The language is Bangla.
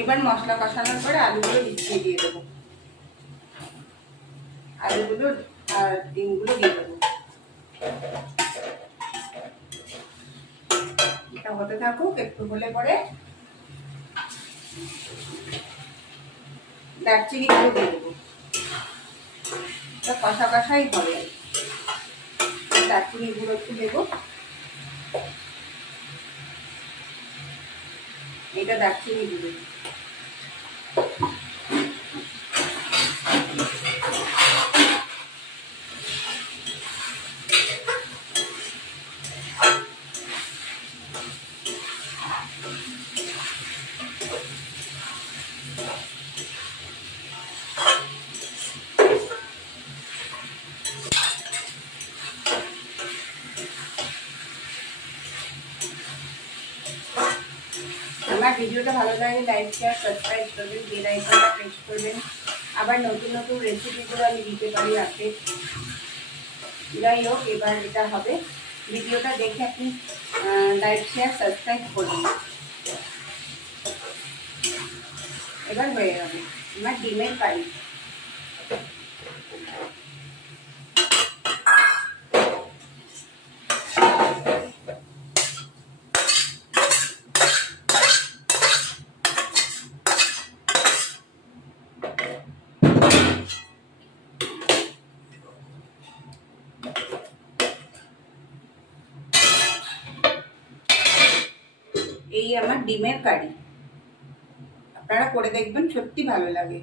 এবার মশলা কষানোর পরে আলুগুলো মিশিয়ে দিয়ে দেবো, আলুগুলো আর ডিমগুলো দিয়ে দেবো। এটা হতে থাকুক, একটু হলে পরে দারচিনি গুলো দিয়ে দেবো। কষা কষাই হবে, দারচিনি গুঁড়ো একটু দেবো। এটা দারচিনি গুঁড়ো। আমার ভিডিওটা ভালো লাগে লাইক শেয়ার সাবস্ক্রাইব করবেন, বেল আইকনটা প্রেস করবেন। আবার নতুন নতুন রেসিপিগুলো আমি দিতে পারি আপডেট। যাই হোক, এবার এটা হবে, ভিডিওটা দেখে আপনি লাইক শেয়ার সাবস্ক্রাইব করবেন। এবার হয়ে যাবে আমার ডিমের কারি। এই আমার ডিমের কারি, আপনারা করে দেখবেন, সত্যি ভালো লাগে।